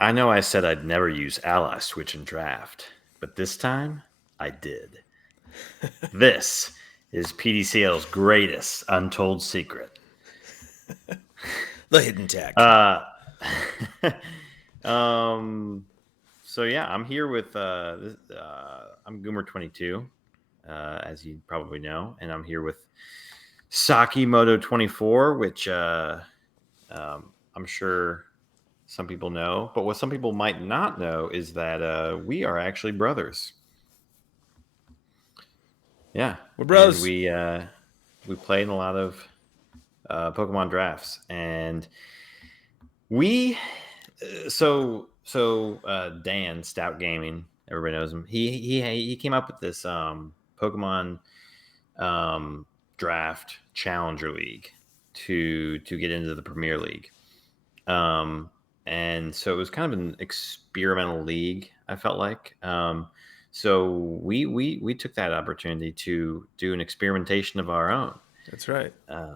I know I said I'd never use ally switch in draft, but this time I did. This is PDCL's greatest untold secret. The hidden tech. Uh, um, so yeah, I'm here with I'm Goomer22, as you probably know, and I'm here with Sakimoto24, which I'm sure some people know, but what some people might not know is that we are actually brothers. Yeah, We're and bros. we played in a lot of Pokemon drafts, and we Dan Stout Gaming, everybody knows him. He came up with this Pokemon draft Challenger League to get into the Premier League. And so it was kind of an experimental league. I felt like. So we took that opportunity to do an experimentation of our own. That's right. Uh,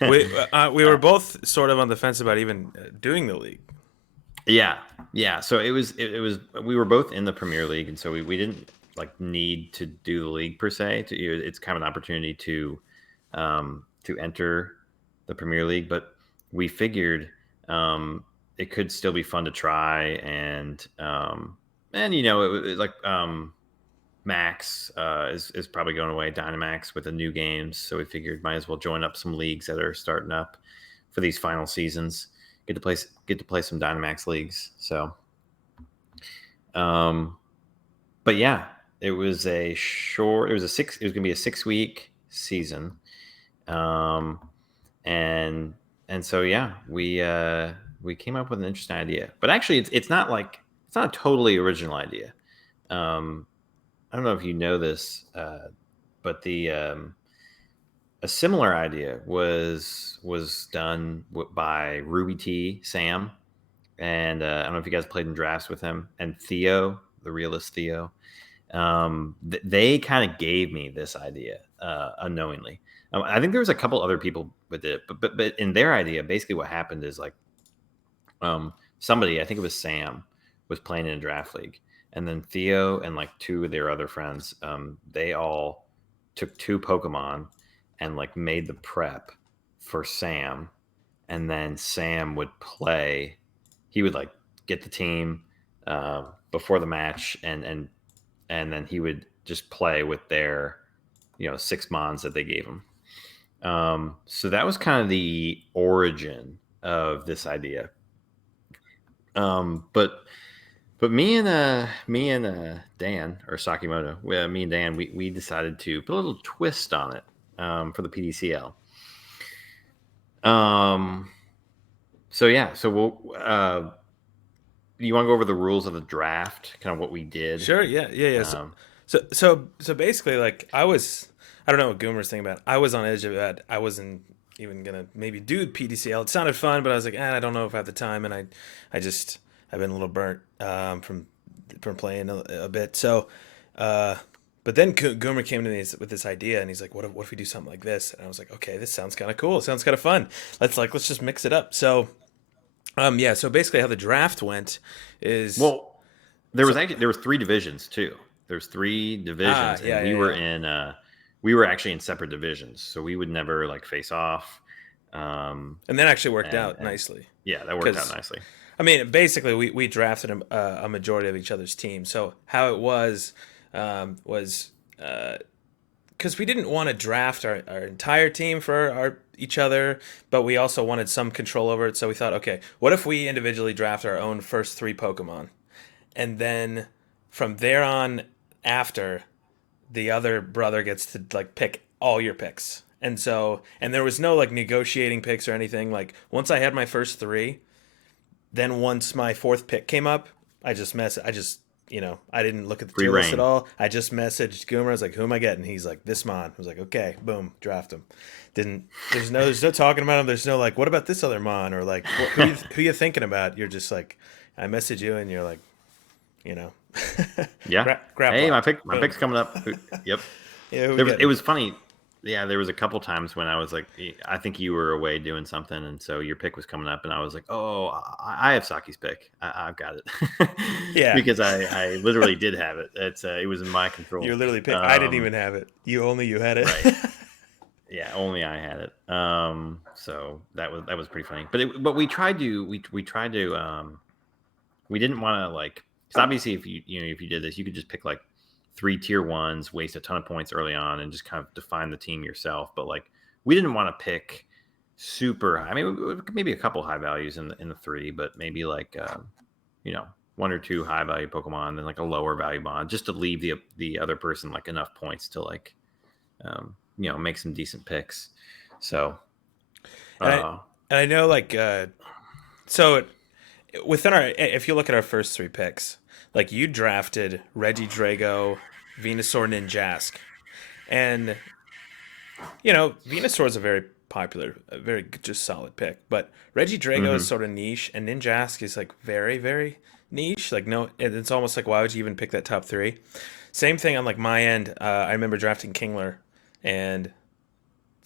We were both sort of on the fence about even doing the league. yeah, yeah. So it was we were both in the Premier League, and so we didn't like need to do the league per se. It's kind of an opportunity to enter the Premier League, but we figured it could still be fun to try, and Max is probably going away, Dynamax with the new games, so we figured might as well join up some leagues that are starting up for these final seasons. Get to play some Dynamax leagues. So, um, but yeah, it was a short. It was gonna be a 6 week season, um, and so yeah, we came up with an interesting idea. But actually, it's not it's not a totally original idea. Um, I don't know if you know this, but the a similar idea was done by Ruby T Sam, and I don't know if you guys played in drafts with him, and Theo, the realist Theo. They kind of gave me this idea unknowingly. I think there was a couple other people with it, but in their idea, basically what happened is somebody, I think it was Sam, was playing in a draft league, and then Theo and like two of their other friends, they all took two Pokemon and like made the prep for Sam, and then Sam would play. He would like get the team before the match, and then he would just play with their 6 mons that they gave him. So that was kind of the origin of this idea. But me and Dan, or Sakimoto, me and Dan, we decided to put a little twist on it for the PDCL. So yeah, so you want to go over the rules of the draft, kind of what we did? Sure. Yeah. Yeah. Yeah. So, Um, so basically, like I don't know what Goomer's thinking about. I was on edge of that. I wasn't even gonna maybe do PDCL. It sounded fun, but I was like, I don't know if I have the time, and I've been a little burnt from playing a bit. So, uh, but then Goomer came to me with this idea, and he's like, what if we do something like this? And I was like, okay, this sounds kind of cool. It sounds kind of fun. Let's just mix it up. So, yeah. So basically, how the draft went is well, so there was three divisions too. There's three divisions, and yeah, yeah, yeah. we were actually in separate divisions, so we would never like face off. And that actually worked And out nicely yeah, that worked out because nicely. I mean, basically, we drafted a majority of each other's team. So how it was because we didn't want to draft our entire team for our each other, but we also wanted some control over it. So we thought, okay, what if we individually draft our own first three Pokemon, and then from there on after, the other brother gets to like pick all your picks. And there was no like negotiating picks or anything. Like once I had my first three, then once my fourth pick came up, I just I didn't look at the Free tier list at reign. all. I just messaged Goomer. I was like, "Who am I getting?" He's like, "This mon." I was like, "Okay, boom, draft him." Didn't there's no talking about him. There's no like, "What about this other mon?" or like, who you thinking about?" You're just like, I message you and you're like, you know, Yeah. grab Hey, locked. my Boom. pick's coming up. Yep. Yeah, who we It getting? was funny. yeah, there was a couple times when I was like, I think you were away doing something, and so your pick was coming up, and I was like, oh, I have Saki's pick. I've got it Yeah, because I literally did have it. It was in my you're control. literally pick. I didn't even have it. You had it. Right. Yeah, only I had it. So that was pretty funny. But we tried to we tried to we didn't want to like, because obviously if if you did this, you could just pick like three tier ones, waste a ton of points early on, and just kind of define the team yourself. But like we didn't want to pick super high. I mean, maybe a couple high values in the three, but maybe like you know one or two high value Pokemon, then like a lower value bond, just to leave the other person like enough points to like make some decent picks. So and I uh, and I know like so within our, if you look at our first three picks, like you drafted Reggie Drago, Venusaur, Ninjask, and Venusaur is a very popular, a very just solid pick, but Reggie Drago is mhm. sort of niche, and Ninjask is like very very niche. Like no, it's almost like why would you even pick that top three? Same thing on like my end. I remember drafting Kingler, and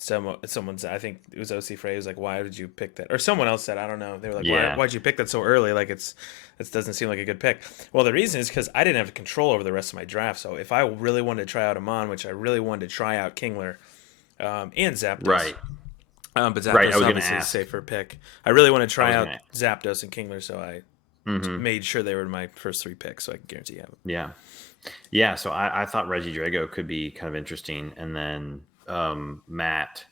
someone's, I think it was OC Frey, was like, why did you pick that? Or someone else said, I don't know. They were like, Yeah, why'd you pick that so early? Like it doesn't seem like a good pick. Well, the reason is because I didn't have control over the rest of my draft. So if I really wanted to try out Amon, which I really wanted to try out Kingler, and Zapdos, right, but right. I Zapdos was gonna obviously is a ask. safer pick. I really want to I try was out gonna. Zapdos and Kingler, so I Hmm. made sure they were my first three picks, so I can guarantee you have them. Yeah, yeah. So I thought Reggie Drago could be kind of interesting, and then Matt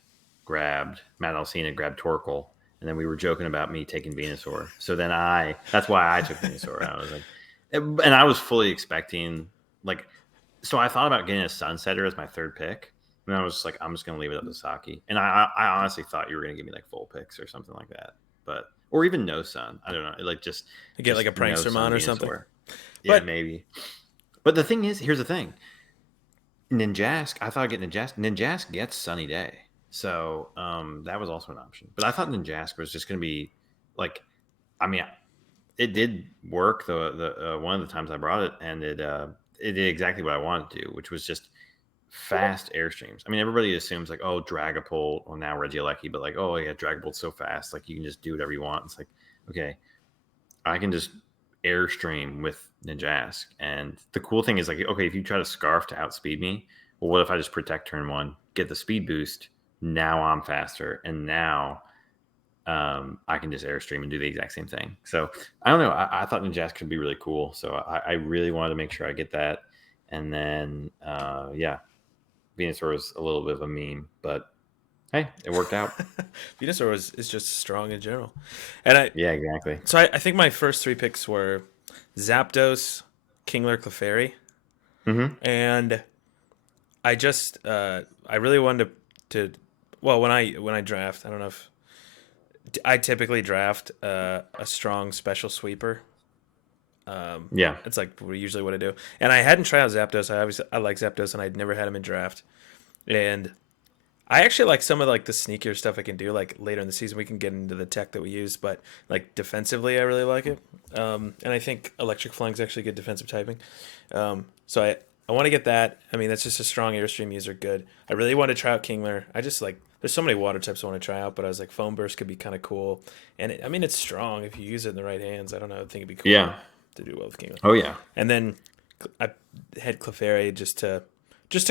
Alcina grabbed Torkoal, and then we were joking about me taking Venusaur. So then that's why I took Venusaur. I was like, and I was fully expecting like, so I thought about getting a Sunsetter as my third pick, and I was just like, I'm just gonna leave it up to Saki. And I honestly thought you were gonna give me like full picks or something like that, but or even no Sun. I don't know, like I get like a just no Sun Prankstermon or something. Venusaur. Yeah, But maybe. But the thing is, here's the thing. Ninjask, I thought I'd get Ninjask. Ninjask gets Sunny Day. So that was also an option. But I thought Ninjask was just going to be like, I mean, it did work the one of the times I brought it, and it did exactly what I wanted to do, which was just fast airstreams. I mean, everybody assumes like, oh, Dragapult, or now Regieleki, but like, oh yeah, Dragapult's so fast, like you can just do whatever you want. It's like, okay, I can just airstream with Ninjask. And the cool thing is like, okay, if you try to scarf to outspeed me, well, what if I just protect turn one, get the speed boost? Now I'm faster, and now I can just airstream and do the exact same thing. So I don't know. I thought Ninjask could be really cool. So I really wanted to make sure I get that. And then yeah, Venusaur was a little bit of a meme, but hey, it worked out. Venusaur is just strong in general, and Yeah, exactly. I think my first three picks were Zapdos, Kingler, Clefairy, Hmm. and I really wanted to well when I draft, I don't know if I typically draft a strong special sweeper. Yeah. It's like usually what I do, and I hadn't tried out Zapdos. I like Zapdos, and I'd never had him in draft, and I actually like some of like the sneakier stuff I can do. Like later in the season, we can get into the tech that we use, but like defensively, I really like it. And I think Electric Flying's actually good defensive typing. So I want to get that. I mean, that's just a strong Airstream user. Good. I really want to try out Kingler. I just like there's so many water types I want to try out, but I was like Foam Burst could be kind of cool, and I mean it's strong if you use it in the right hands. I don't know. I think it'd be cool Yeah. to do well with Kingler. Oh yeah. And then I had Clefairy just to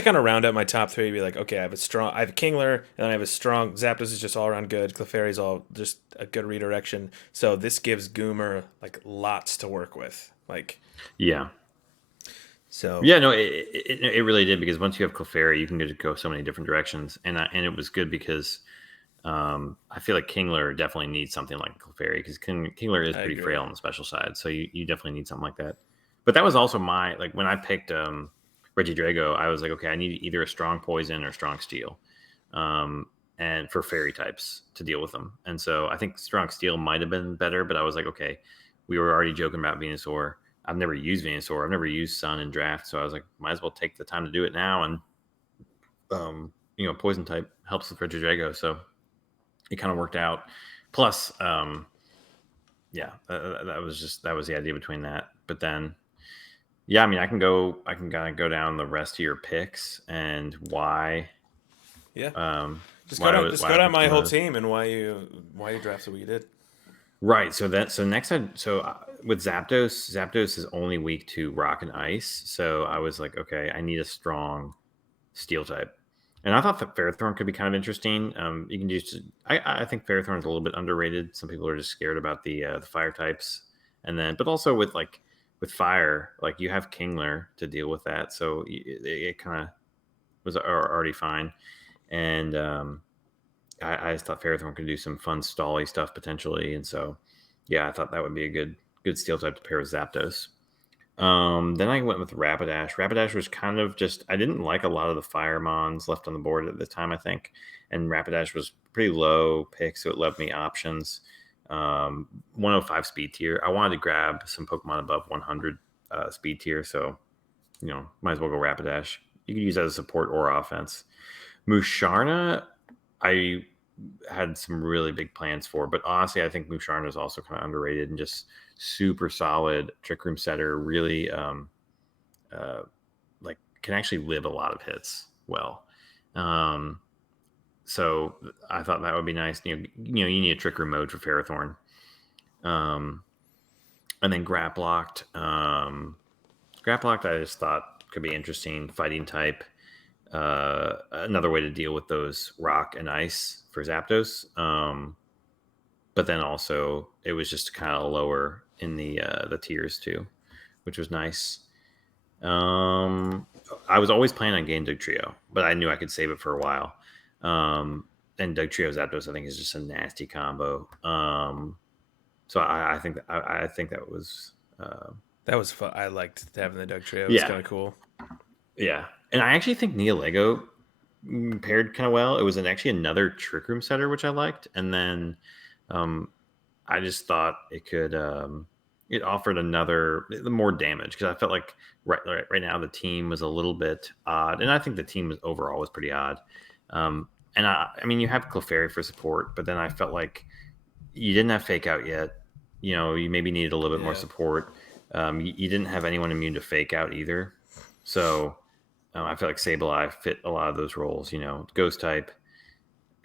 kind of round out my top three. Be like, okay, I have a Kingler, and then I have a strong Zapdos is just all around good. Clefairy's all just a good redirection. So this gives Goomer like lots to work with. Like Yeah. so, Yeah, no, it really did, because once you have Clefairy, you can just go so many different directions, and it was good because I feel like Kingler definitely needs something like Clefairy, because Kingler is I pretty agree. frail on the special side, so you definitely need something like that. But that was also my like when I picked Reggie Drago, I was like, okay, I need either a strong poison or strong steel, um, and for fairy types to deal with them. And so I think strong steel might have been better, but I was like, okay, we were already joking about Venusaur. I've never used Venusaur. I've never used Sun in draft, so I was like, might as well take the time to do it now. And poison type helps with Reggie Drago, so it kind of worked out. Plus, yeah, that was the idea between that. But then, yeah, I mean, I can kind of go down the rest of your picks and why Yeah. Just Why go I down picked my some whole of those. team and why you drafted what you did. Right. So next with Zapdos is only weak to rock and ice. So I was like, okay, I need a strong steel type. And I thought that Ferrothorn could be kind of interesting. You can just, I think Ferrothorn is a little bit underrated. Some people are just scared about the fire types, and then, but also with fire, like you have Kingler to deal with that, so it kind of was already fine. And I just thought Ferrothorn could do some fun stally stuff potentially, and so yeah, I thought that would be a good steel type to pair with Zapdos. Then I went with Rapidash. Rapidash was kind of just I didn't like a lot of the fire mons left on the board at the time, I think, and Rapidash was pretty low pick, so it left me options. 105 speed tier. I wanted to grab some Pokemon above 100 speed tier, so might as well go Rapidash. You can use that as support or offense. Musharna, I had some really big plans for, but honestly, I think Musharna is also kind of underrated and just super solid trick room setter. Really, uh, like can actually live a lot of hits well. Um, so I thought that would be nice. You need a trick room mode for Ferrothorn. Um, and then Graplocked. Graplocked, I just thought could be interesting. Fighting type. Another way to deal with those rock and ice for Zapdos. But then also it was just kind of lower in the tiers too, which was nice. Um, I was always planning on getting Doug Trio, but I knew I could save it for a while. And Doug Trio Zapdos, I think, is just a nasty combo. So I think that was That was fun. I liked having the Doug trio. It was yeah, kind of cool. yeah. And I actually think Nia Lego paired kind of well. It was actually another Trick Room setter, which I liked, and then um, I just thought it offered another more damage because I felt like right now the team was a little bit odd, and I think the team was overall was pretty odd. And I mean you have Clefairy for support, but then I felt like you didn't have Fake Out yet. You maybe needed a little bit more Yeah. support. You didn't have anyone immune to Fake Out either, so I feel like Sableye fit a lot of those roles. Ghost type,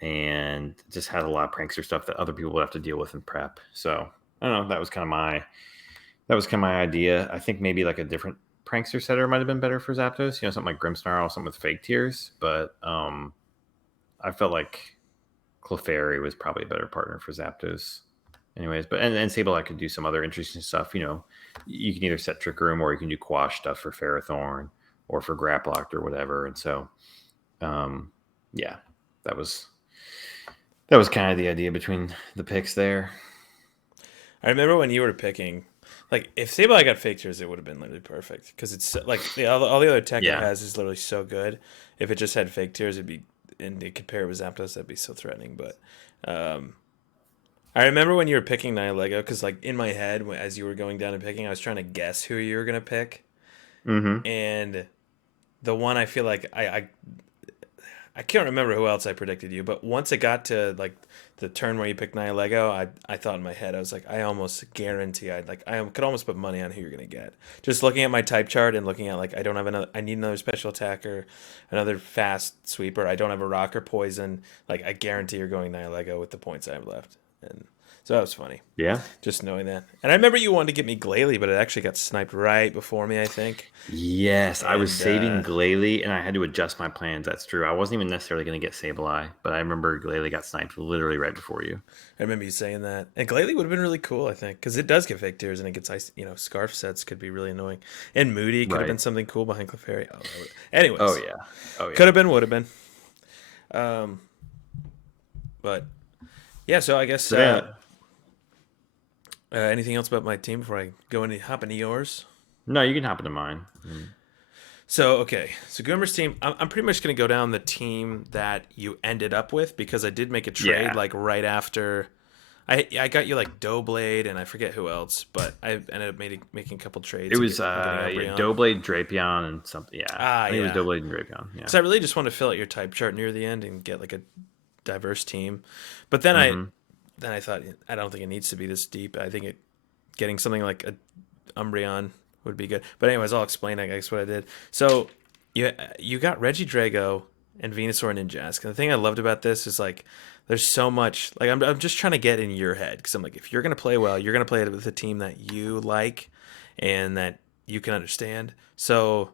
and just had a lot of prankster stuff that other people would have to deal with in prep. So I don't know. That was kind of my idea. I think maybe like a different prankster setter might have been better for Zapdos. Something like Grimmsnarl, something with fake tears. But I felt like Clefairy was probably a better partner for Zapdos. Anyways, but and Sableye could do some other interesting stuff. You can either set Trick Room or you can do Quash stuff for Ferrothorn or for Graplocked or whatever. And so, yeah, that was that was kind of the idea between the picks there. I remember when you were picking, like, if Sableye got fake tears, it would have been literally perfect because it's like all the other tech it Yeah, has is literally so good. If it just had fake tears, it'd be and they compare it with Zapdos, that'd be so threatening. But um, I remember when you were picking Nihilego because, like, in my head, as you were going down and picking, I was trying to guess who you were gonna pick, mm-hmm. and the one I feel like I can't remember who else I predicted you, but once it got to like the turn where you picked Nihilego, I thought in my head I was like I almost guarantee I could almost put money on who you're gonna get. Just looking at my type chart and looking at like I need another special attacker, another fast sweeper. I don't have a rock or poison. Like I guarantee you're going Nihilego with the points I have left, and so that was funny. Yeah. Just knowing that, and I remember you wanted to get me Glalie, but it actually got sniped right before me, I think. Yes, I was And saving Glalie, and I had to adjust my plans. That's true. I wasn't even necessarily going to get Sableye, but I remember Glalie got sniped literally right before you. I remember you saying that. And Glalie would have been really cool, I think, because it does get fake tears and it gets ice. Scarf sets could be really annoying. And Moody could have Right. been something cool behind Clefairy. Oh, Oh anyways, yeah. Oh could yeah. have been, would have been. Um, but yeah, so I guess So yeah. anything else about my team before I go into hop into yours? No, you can hop into mine. So okay, so Goomer's team. I'm pretty much gonna go down the team that you ended up with because I did make a trade Yeah. like right after. I got you like Doughblade and I forget who else, but I ended up making a couple It trades and was getting yeah, Umbreon. Doughblade, Drapion, and something. Yeah, Ah, I think it was yeah. Doughblade and Drapion. Yeah. Because I really just want to fill out your type chart near the end and get like a diverse team. But Mm-hmm. then I thought I don't think it needs to be this deep. I think getting something like a Umbreon would be good. But anyways, I'll explain I guess what I did. So you got Reggie Drago and Venusaur and Ninjask. And the thing I loved about this is like there's so much like I'm just trying to get in your head because I'm like if you're gonna play well, you're gonna play it with a team that you like and that you can understand. So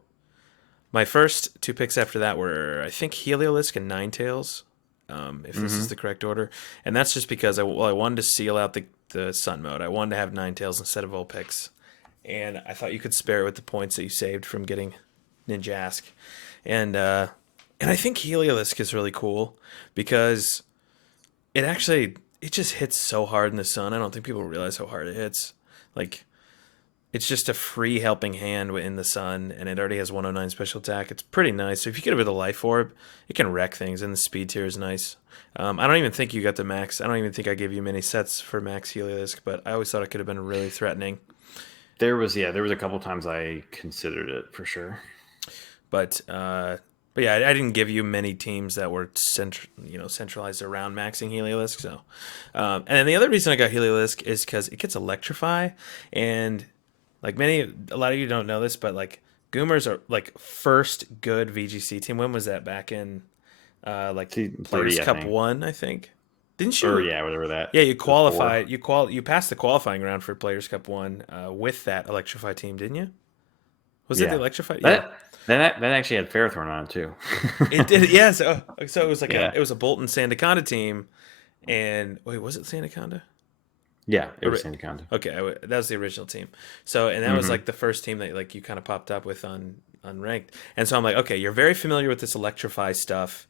my first two picks after that were I think Heliolisk and Ninetales, if this is Mm-hmm. the correct order, and that's just because I wanted to seal out the Sun mode. I wanted to have Ninetales instead of Vulpix, and I thought you could spare it with the points that you saved from getting Ninjask, and uh, and I think Heliolisk is really cool because it just hits so hard in the sun. I don't think people realize how hard it hits. Like it's just a free helping hand in the sun, and it already has 109 special attack. It's pretty nice. So if you get it with a life orb, it can wreck things, and the speed tier is nice. I don't even think you got the max. I don't even think I gave you many sets for max Heliolisk, but I always thought it could have been really threatening. There was a couple times I considered it for sure. But but yeah, I didn't give you many teams that were centralized around maxing Heliolisk. So, and then the other reason I got Heliolisk is because it gets Electrify, and like a lot of you don't know this, but like Goomers are like first good VGC team. When was that? Back in like Season Players three, I Cup think, one, I think. Didn't or you? yeah, whatever that Yeah, you or four. qualified. You passed the qualifying round for Players Cup one with that Electrify team, didn't you? Was it the Yeah, Electrify? Yeah, that actually had Ferrothorn on it too. it did. Yeah, so it was like Yeah, it was a Bolton Sandaconda team, and wait, was it Sandaconda? yeah, it was Or, Sandaconda. okay, that was the original team. So and that was Mm-hmm. like the first team that like you kind of popped up with on ranked. And so I'm like, okay, you're very familiar with this Electrify stuff.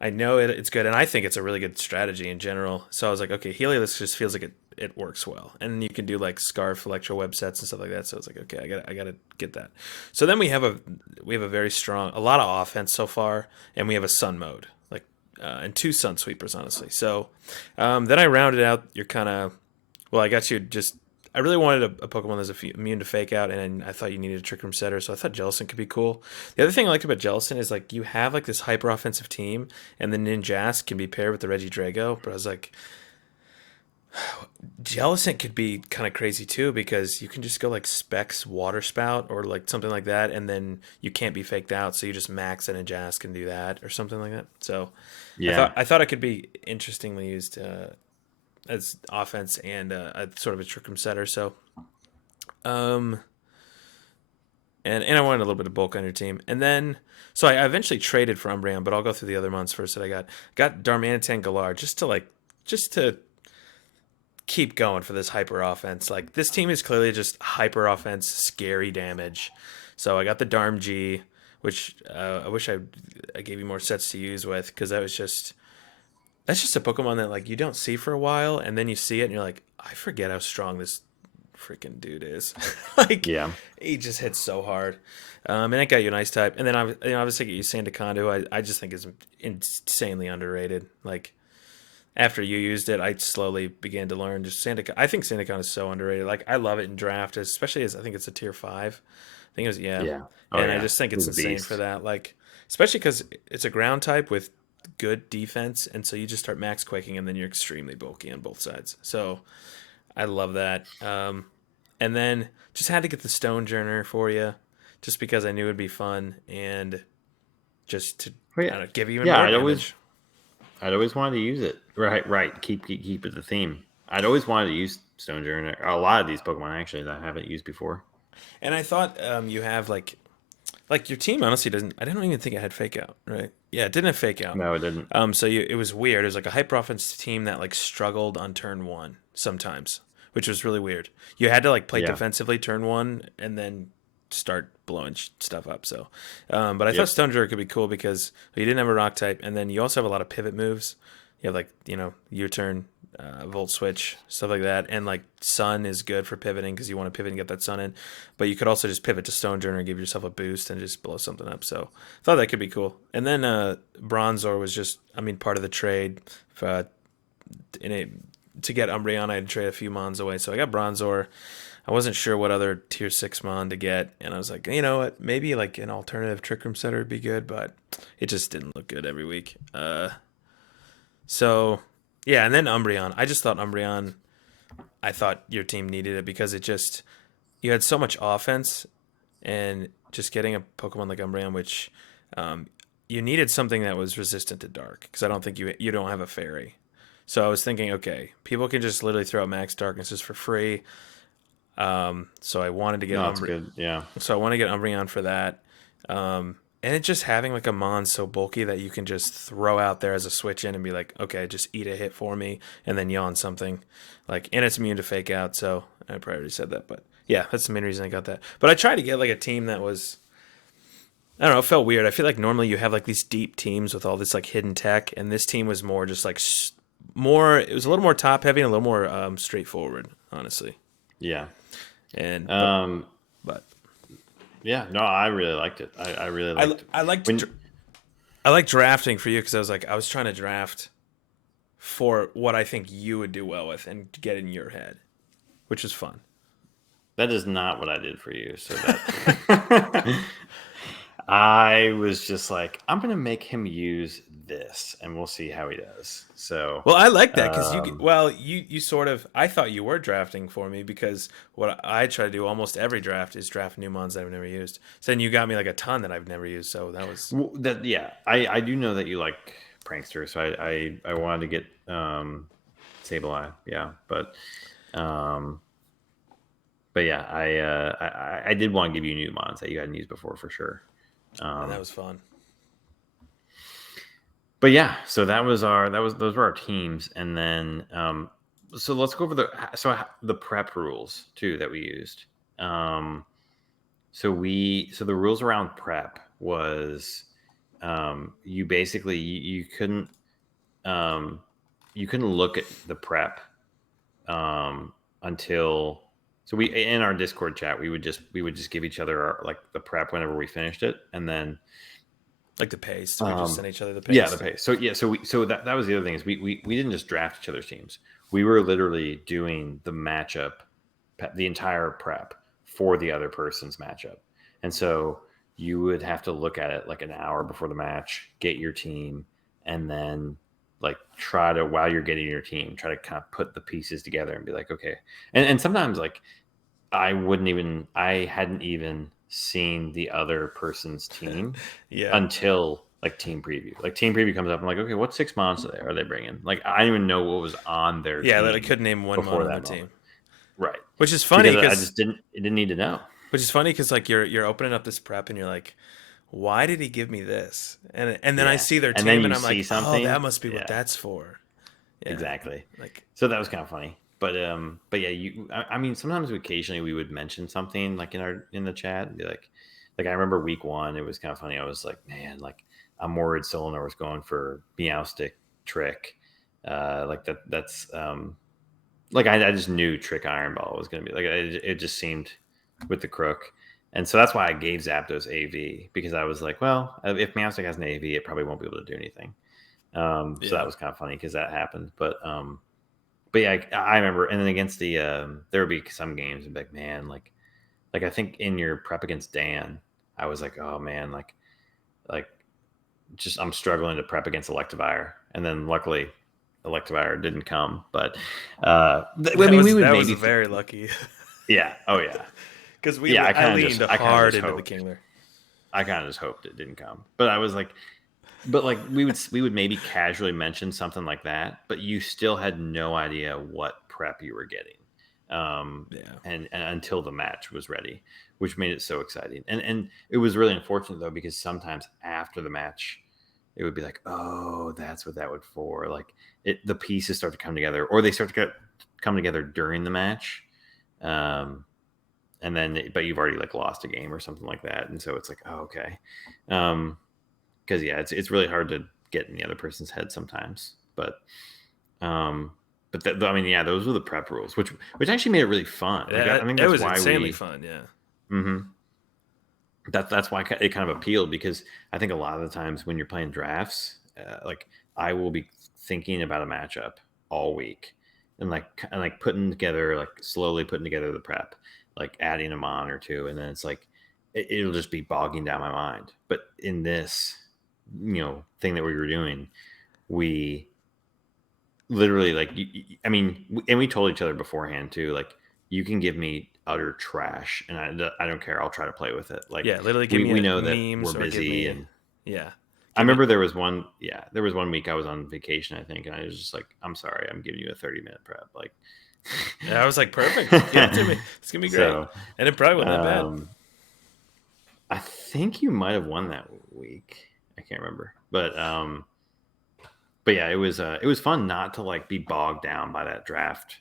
I know it's good, and I think it's a really good strategy in general. So I was like, okay, Helios just feels like it works well, and you can do like Scarf, Electro web sets, and stuff like that. So I was like, okay, I gotta get that. So then we have a very strong, a lot of offense so far, and we have a Sun mode, like and two Sun sweepers, honestly. So then I rounded out your kind of well, I got you just. I really wanted a Pokemon that's immune to Fake Out, and I thought you needed a Trick Room setter, so I thought Jellicent could be cool. The other thing I liked about Jellicent is like you have like this hyper offensive team, and the Ninjask can be paired with the Regidrago. But I was like, Jellicent could be kind of crazy too because you can just go like Specs Water Spout or like something like that, and then you can't be faked out, so you just max a Ninjask and do that or something like that. So Yeah, I thought it could be interestingly used as offense and a sort of a trick room setter. So, um, and I wanted a little bit of bulk on your team, and then so I eventually traded for Umbreon, but I'll go through the other months first that I got Darmanitan Galar just to keep going for this hyper offense. Like this team is clearly just hyper offense, scary damage. So I got the Darm G, which I wish I gave you more sets to use with because that's just a Pokemon that like you don't see for a while, and then you see it, and you're like, I forget how strong this freaking dude is. Like yeah, he just hits so hard. And it got you an Ice type, and then obviously get you Sandaconda, who I just think is insanely underrated. Like after you used it, I slowly began to learn just Sandaconda. I think Sandaconda is so underrated. Like I love it in draft, especially as I think it's a tier 5. I think it was yeah, yeah. Oh and I yeah, just think it it's was a insane for beast. that. Like especially because it's a ground type with good defense, and so you just start max quaking, and then you're extremely bulky on both sides. So I love that. And then just had to get the Stone Journer for you, just because I knew it'd be fun and just to Oh I yeah, don't know, give even yeah. more damage. I'd always wanted to use it. Right, right. Keep it the theme. I'd always wanted to use Stone Journey. A lot of these Pokemon actually that I haven't used before. And I thought you have like your team honestly doesn't. I don't even think it had Fake Out, right? Yeah, it didn't have Fake Out. No, it didn't. So it was weird. It was like a hyper offense team that like struggled on turn one sometimes, which was really weird. You had to like play Yeah. defensively turn one and then start blowing stuff up. So, but I thought Yep. Stone Drawer could be cool because you didn't have a rock type, and then you also have a lot of pivot moves. You have like U-turn, Volt Switch, stuff like that, and like Sun is good for pivoting because you want to pivot and get that Sun in. But you could also just pivot to Stone Journey and give yourself a boost and just blow something up. So I thought that could be cool. And then Bronzor was just, I mean, part of the trade. Uh, in a To get Umbreon, I had to trade a few Mons away, so I got Bronzor. I wasn't sure what other tier 6 Mon to get, and I was like, you know what, maybe like an alternative Trick Room setter would be good, but it just didn't look good every week. So yeah, and then Umbreon. I just thought Umbreon. I thought your team needed it because it just you had so much offense, and just getting a Pokemon like Umbreon, which um, you needed something that was resistant to dark because I don't think you don't have a fairy. So I was thinking, okay, people can just literally throw out max darknesses for free. So I wanted to get No, that's good. Yeah. So I want to get Umbreon for that. And it just having like a mon so bulky that you can just throw out there as a switch in and be like, okay, just eat a hit for me and then yawn something. Like, and it's immune to fake out. So I probably already said that, but yeah, that's the main reason I got that. But I tried to get like a team that was, I don't know, it felt weird. I feel like normally you have like these deep teams with all this like hidden tech, and this team was more just like more. It was a little more top heavy and a little more straightforward, honestly. Yeah. And Um, but yeah, no, I really liked it. I really I liked I liked when I like drafting for you because I was trying to draft for what I think you would do well with and get in your head, which is fun. that is not what I did for you. So that I was just like, I'm gonna make him use this, and we'll see how he does. So, Well, I like that because um, you sort of I thought you were drafting for me because what I try to do almost every draft is draft new mons that I've never used. So then you got me like a ton that I've never used. So that was that yeah, I do know that you like prankster, so I wanted to get Sableye, yeah, um, but yeah, I did want to give you new mods that you hadn't used before for sure. and that Um, was fun. but yeah, so those were our teams, and then so let's go over the prep rules too that we used. Um, so the rules around prep was you basically um, you couldn't look at the prep um, until so we in our Discord chat we would just give each other like the prep whenever we finished it, and then Like the paste, we just um, sent each other the yeah, the paste. pace. So yeah, so that was the other thing is we didn't just draft each other's teams. We were literally doing the matchup, the entire prep for the other person's matchup, and so you would have to look at it like an hour before the match, get your team, and then like try to while you're getting your team, try to kind of put the pieces together and be like, okay, and sometimes like I hadn't even seen the other person's team Yeah, until like team preview. Like team preview comes up, I'm like, okay, what 6 months are they bringing? Like I didn't even know what was on their yeah, I team couldn't name one mon before on their that team, moment, right? which is funny Because I because just didn't need to know. like you're opening up this prep and you're like, why did he give me this? And then I Yeah, see their and then team and you I'm see like, oh, that something, must be what yeah, that's for. Yeah, exactly. like So that was kind of funny. But yeah, I mean, sometimes occasionally we would mention something like in the chat and be like I remember week one, it was kind of funny. I was like, man, like I'm worried Solinor was going for Meowstic trick. Like that's like I just knew Trick Iron Ball was going to be like it just seemed with the crook. And so that's why I gave Zapdos AV because I was like, well, if Meowstic has an AV, it probably won't be able to do anything. So that yeah, was kind of funny because that happened. But yeah, I remember, and then against the there would be some games and be like, man, like I think in your prep against Dan, I was like, oh man, like just I'm struggling to prep against Electivire, and then luckily Electivire didn't come. But I mean, we would that was maybe, very lucky yeah, oh yeah, because yeah. I leaned I kind of hard just into the hoped, Kingler. I kind of just hoped it didn't come. But I was like, but like we would maybe casually mention something like that, but you still had no idea what prep you were getting, Yeah, and until the match was ready, which made it so exciting. And it was really unfortunate though because sometimes after the match, it would be like, oh, that's what that would for. Like the pieces start to come together, or they start to come together during the match, um, and then but you've already like lost a game or something like that, and so it's like, oh, okay. Um, because yeah, it's really hard to get in the other person's head sometimes. Um, I mean, yeah, those were the prep rules, which actually made it really fun. Like I think it that's was why insanely we, fun. Yeah, mm-hmm, that's why it kind of appealed because I think a lot of the times when you're playing drafts, like I will be thinking about a matchup all week and like putting together like slowly putting together the prep, like adding a mon or two, and then it's like it'll just be bogging down my mind. But in this, thing that we were doing, we literally like I mean, and we told each other beforehand too, like you can give me utter trash and I don't care, I'll try to play with it. Like yeah. Literally, give we me know that we're memes or give busy me and yeah, I Give me. remember there was one, yeah, there was one week I was on vacation, I think, and I was just like, I'm sorry, I'm giving you a 30-minute prep. Like, And I was like, perfect. Give it to me. It's gonna be great. so, And it probably wasn't that bad. um, I think you might have won that week. I can't remember, but yeah, it was fun not to like be bogged down by that draft,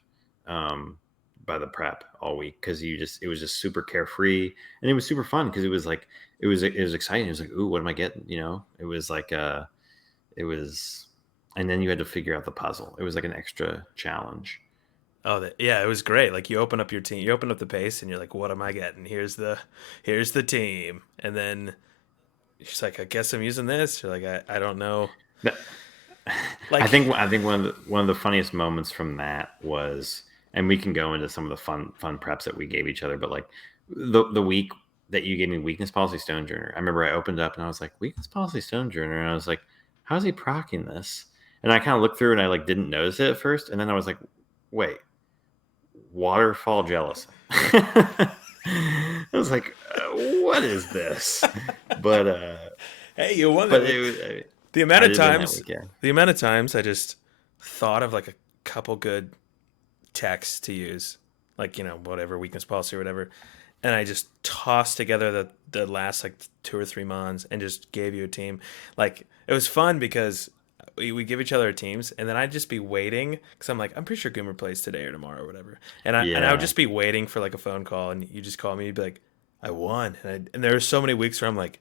um, by the prep all week because it was just super carefree and it was super fun because it was exciting. It was like, ooh, what am I getting? You know, it was like it was, and then you had to figure out the puzzle. It was like an extra challenge. Oh, yeah, it was great. Like you open up your team, you open up the pace, and you're like, "What am I getting? Here's the team." And then she's like, "I guess I'm using this." You're like, "I don't know." That, Like, I think one of the funniest moments from that was, and we can go into some of the fun preps that we gave each other, but like the week that you gave me weakness policy stone journer, I remember I opened up and I was like weakness policy stone journer, and I was like, how's he procking this? And I kind of looked through and I like didn't notice it at first, and then I was like, wait, waterfall jealous. I was like, what is this? But hey, you won that but week. it The amount I of did win that times, weekend. the amount of times I just thought of like a couple good texts to use, like whatever weakness policy or whatever, and I just tossed together the last like 2 or 3 months and just gave you a team. Like it was fun because we give each other teams, and then I'd just be waiting because I'm like, I'm pretty sure Goomer plays today or tomorrow or whatever, and I would Yeah. just be waiting for like a phone call, and you just call me, you'd be like, I won, and there were so many weeks where I'm like,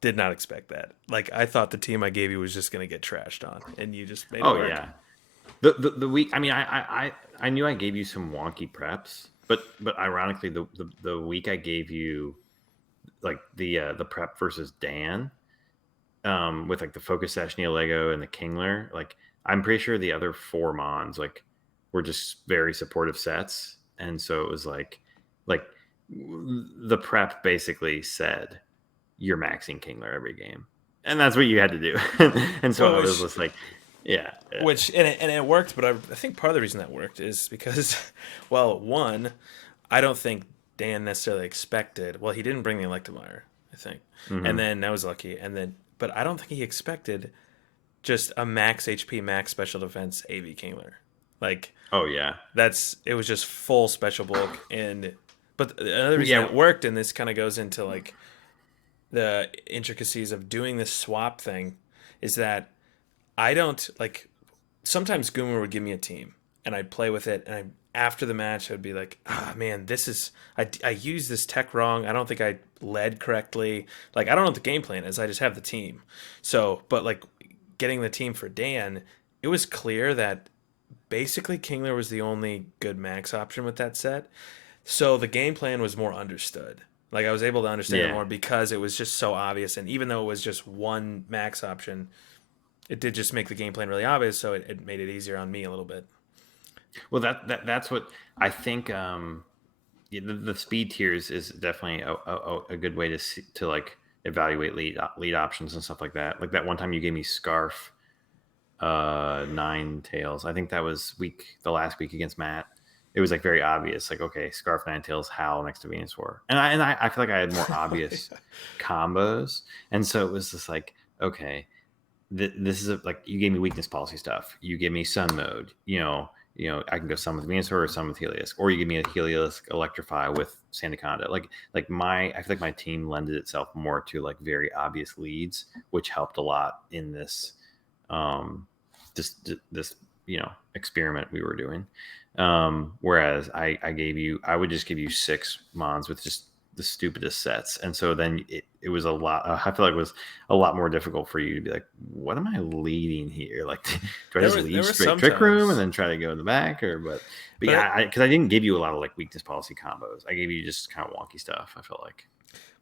did not expect that. Like I thought the team I gave you was just gonna get trashed on, and you just made it Oh work. yeah. The week. I mean, I knew I gave you some wonky preps, but ironically, the week I gave you like the prep versus Dan, with like the focus session Lego and the Kingler, like I'm pretty sure the other four mons like were just very supportive sets, and so it was like the prep basically said you're maxing Kingler every game, and that's what you had to do. And so Well, I was which just like, yeah, yeah, which and it worked, but I think part of the reason that worked is because, well, one, I don't think Dan necessarily expected. Well, he didn't bring the Electivire, I think, and hmm, then that was lucky. And then, but I don't think he expected just a max HP, max special defense AV Kingler. Like oh yeah, it was just full special bulk. And but another reason yeah, that worked, and this kind of goes into like the intricacies of doing this swap thing, is that I don't like. Sometimes Goomer would give me a team, and I'd play with it, and after the match, I'd be like, ah, man, this is I used this tech wrong. I don't think I led correctly. Like I don't know what the game plan is. I just have the team. So, but like getting the team for Dan, it was clear that basically Kingler was the only good max option with that set. So the game plan was more understood. Like I was able to understand it yeah. more because it was just so obvious. And even though it was just one max option, it did just make the game plan really obvious. So it made it easier on me a little bit. Well, that's what I think. Yeah, the speed tiers is definitely a good way to see, to like evaluate lead options and stuff like that. Like that one time you gave me Scarf, Nine Tails. I think that was the last week against Matt. It was like very obvious. Like, okay, Scarf, Nine Tails, Howl next to Venusaur, I feel like I had more obvious combos, and so it was just like, okay, this is like you gave me weakness policy stuff. You give me Sun mode. I can go Sun with Venusaur or Sun with Helios, or you give me a Helios Electrify with Sandaconda. I feel like my team lended itself more to like very obvious leads, which helped a lot in this um, this experiment we were doing. Whereas I would just give you six mons with just the stupidest sets, and so then it was a lot. I feel like it was a lot more difficult for you to be like, what am I leading here? Like, do I just There lead was straight trick room and sometimes, then try to go in the back, or but but yeah, because I didn't give you a lot of like weakness policy combos. I gave you just kind of wonky stuff. I felt like,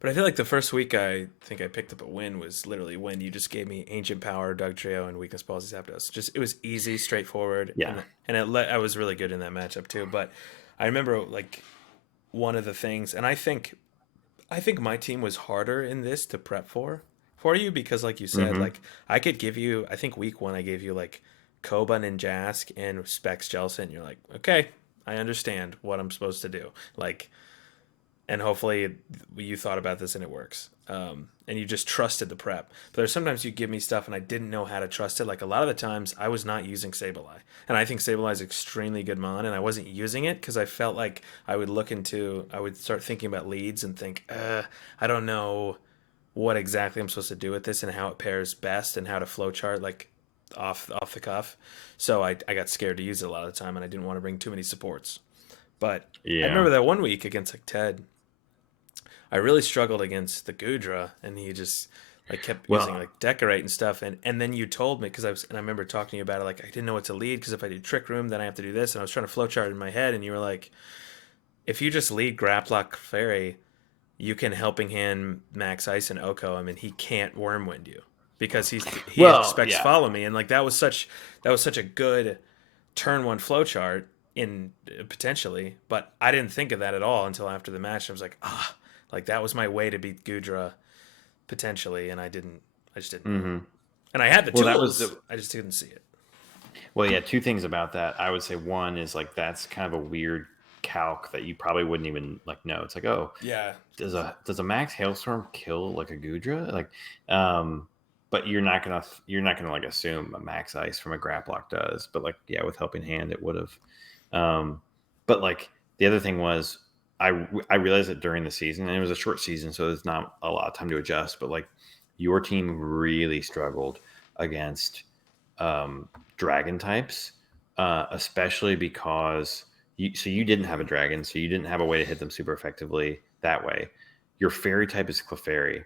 I feel like the first week I think I picked up a win was literally when you just gave me Ancient Power, Doug Trio, and Weakness Policy Zapdos. Just it was easy, straightforward, yeah, I was really good in that matchup too. But I remember like one of the things, and I think my team was harder in this to prep for you because like you said, mm-hmm. like I could give you, I think week one I gave you like Koban and Jask and Specs Jellicent, and you're like, okay, I understand what I'm supposed to do. Like and hopefully you thought about this and it works. And you just trusted the prep. But there's sometimes you give me stuff and I didn't know how to trust it. Like a lot of the times I was not using Sableye. And I think Sableye is extremely good mon, and I wasn't using it because I felt like I would start thinking about leads and think, I don't know what exactly I'm supposed to do with this and how it pairs best and how to flowchart like off the cuff. So I got scared to use it a lot of the time and I didn't want to bring too many supports. But I Yeah. remember that one week against like Ted, I really struggled against the Gudra, and he just like kept using Well, like decorate and stuff. And then you told me because I remember talking to you about it. Like I didn't know what to lead because if I do trick room, then I have to do this. And I was trying to flowchart in my head, and you were like, if you just lead Graplock Fairy, you can helping hand Max Ice and Oko. I mean, he can't Wormwind you because he well, expects yeah. follow me, and like that was such a good turn one flowchart in potentially, but I didn't think of that at all until after the match. I was like, like that was my way to beat Gudra potentially, and I didn't. I just didn't know. Hmm. And I had the Well, that was tools. the I just couldn't see it. well, yeah. Two things about that. I would say one is like that's kind of a weird calc that you probably wouldn't even like know. It's like, oh, Yeah. does a max hailstorm kill like a Gudra? Like, um, but you're not gonna like assume a max ice from a Graplock does. But like, yeah, with helping hand, it would have. Um, but like the other thing was, I realized that during the season, and it was a short season, so there's not a lot of time to adjust. But like, your team really struggled against dragon types, especially because you didn't have a dragon, so you didn't have a way to hit them super effectively that way. Your fairy type is Clefairy,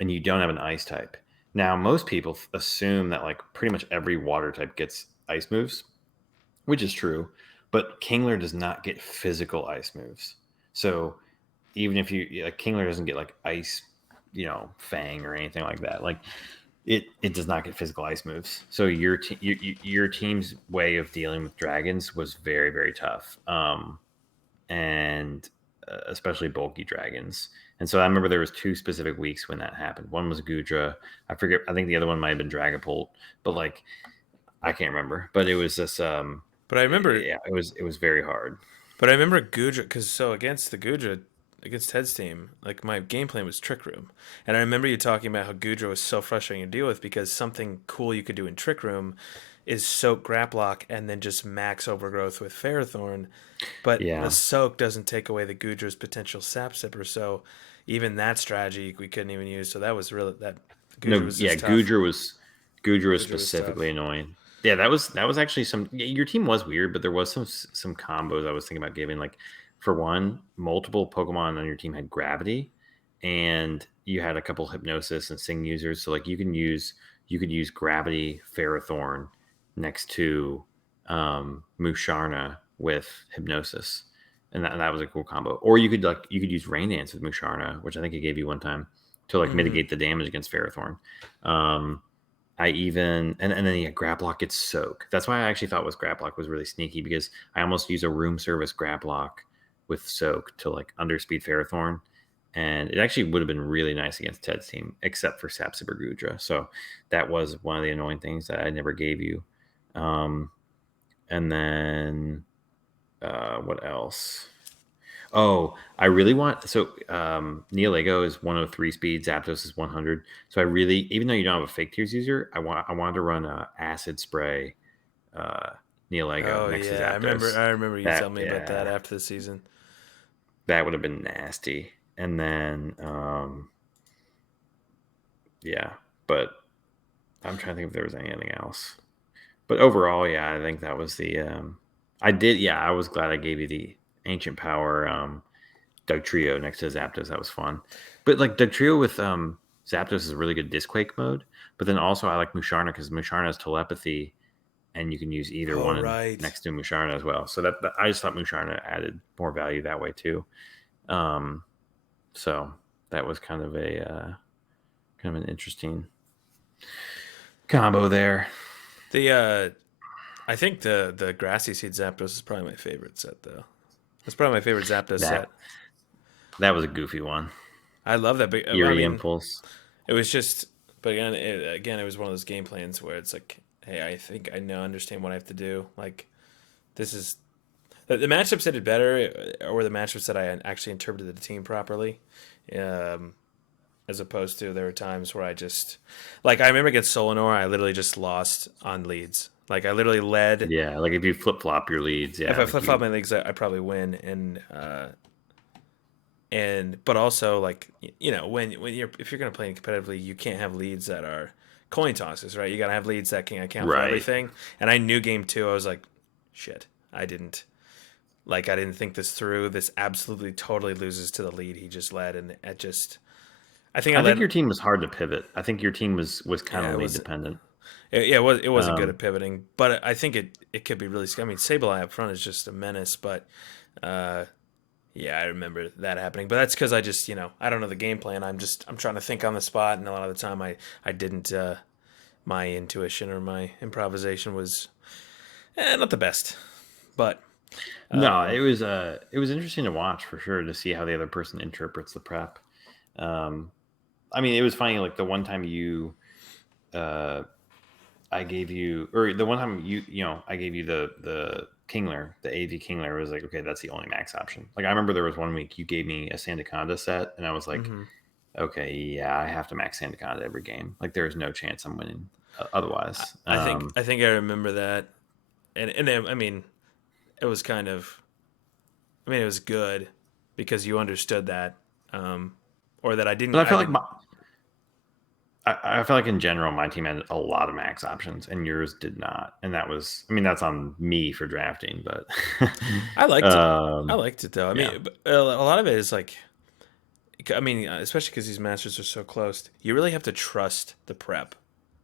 and you don't have an ice type. Now, most people assume that like pretty much every water type gets ice moves, which is true, but Kingler does not get physical ice moves. So even if you like Kingler doesn't get like ice, Fang or anything like that. Like it does not get physical ice moves. So your team's way of dealing with dragons was very very tough, and especially bulky dragons. And so I remember there was two specific weeks when that happened. One was Gudra. I forget. I think the other one might have been Dragapult, but like I can't remember. But it was this. But I remember, Yeah, it was very hard. but I remember Gudra because so against the Gudra against Ted's team, like my game plan was Trick Room, and I remember you talking about how Gudra was so frustrating to deal with because something cool you could do in Trick Room is soak Graplock and then just max overgrowth with Ferrothorn. But the Yeah. soak doesn't take away the Gudra's potential sap sipper, so even that strategy we couldn't even use. So that was really that Gudra No, was yeah, just tough. Gudra was Gudra was specifically tough. annoying. Yeah, that was actually some. Yeah, your team was weird, but there was some combos I was thinking about giving. Like for one, multiple Pokemon on your team had gravity, and you had a couple hypnosis and sing users. So like you could use gravity Ferrothorn next to Musharna with hypnosis, and that was a cool combo. Or you could use Rain Dance with Musharna, which I think it gave you one time to like Mm-hmm. mitigate the damage against Ferrothorn. Um, I even and then yeah, Graplock gets soak. That's why I actually thought was Graplock was really sneaky because I almost use a room service Graplock with soak to like underspeed Ferrothorn, and it actually would have been really nice against Ted's team, except for Sapsiper Gudra. So that was one of the annoying things that I never gave you. Um, and then what else? Oh, I really want so Neolego is 103 speed, Zapdos is 100. So I really, even though you don't have a fake tears user, I wanted to run a acid spray uh Neolego Oh next to yeah, Zapdos. I remember you That telling me about that yeah, after the season. that would have been nasty. And then yeah, but I'm trying to think if there was anything else. But overall, yeah, I think that was the I did yeah, I was glad I gave you the ancient power Doug Trio next to Zapdos. That was fun. But like Doug Trio with Zapdos is a really good Disquake mode. But then also I like Musharna because Musharna has telepathy, and you can use either Oh one right. next to Musharna as well. So that I just thought Musharna added more value that way too. Um, so that was kind of an interesting combo there. The I think the grassy seed Zapdos is probably my favorite set though. That's probably my favorite Zapdos That set. that was a goofy one. I love that. Big, I Eerie mean, Impulse. it was just, but again, it was one of those game plans where it's like, hey, I think I know understand what I have to do. Like this is The matchups that did better were the matchups that I actually interpreted the team properly. Um, as opposed to there were times where I just like I remember against Solanor, I literally just lost on leads. Like I literally led. Yeah, like if you flip flop your leads, If yeah, I like flip flop you my leagues, I probably win. And but also like when you're if you're gonna play competitively, you can't have leads that are coin tosses, right? You gotta have leads that can account for right. everything. And I knew game two, I was like, shit, I didn't think this through. This absolutely totally loses to the lead he just led, and it just I think I I think led. your team was hard to pivot. I think your team was kind Yeah, of it lead was. dependent. It wasn't good Um, at pivoting, but I think it could be really. I mean, Sableye up front is just a menace, but uh, yeah, I remember that happening. But that's because I just I don't know the game plan. I'm trying to think on the spot, and a lot of the time I didn't. My intuition or my improvisation was not the best, but no, um, it was interesting to watch for sure to see how the other person interprets the prep. Um, I mean, it was funny. Like the one time uh, I gave you, or the one time I gave you the Kingler, the AV Kingler. Was like, okay, that's the only max option. Like I remember there was one week you gave me a Sandaconda set, and I was like, mhm. okay, yeah, I have to max Sandaconda every game. Like there's no chance I'm winning otherwise. I think I remember that, and I mean it was kind of I mean it was good because you understood that, um, or that But I didn't. I felt like in general my team had a lot of max options and yours did not, and that was, I mean, that's on me for drafting, but I liked it. I um, liked it though. I yeah, mean, a lot of it is like, I mean, especially because these masters are so close, you really have to trust the prep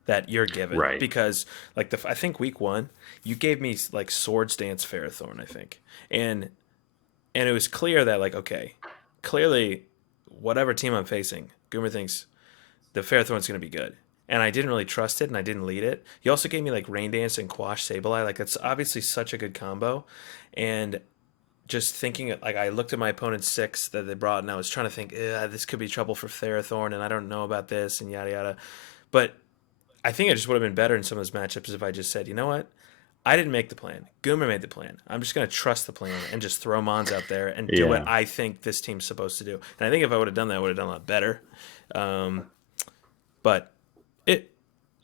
that you're given right. because, like, I think week one you gave me like Swords Dance Ferrothorn, I think, and it was clear that like, okay, clearly, whatever team I'm facing, Goomer thinks the Ferrothorn's going to be good. And I didn't really trust it, and I didn't lead it. You also gave me like Rain Dance and Quash Sableye. Like that's obviously such a good combo, and just thinking like I looked at my opponent's six that they brought, and I was trying to think, this could be trouble for Ferrothorn, and I don't know about this, and yada yada. But I think it just would have been better in some of those matchups if I just said, you know what, I didn't make the plan. Goomer made the plan. I'm just going to trust the plan and just throw Mons out there and do what Yeah, I think this team's supposed to do. And I think if I would have done that, I would have done a lot better. Um, but it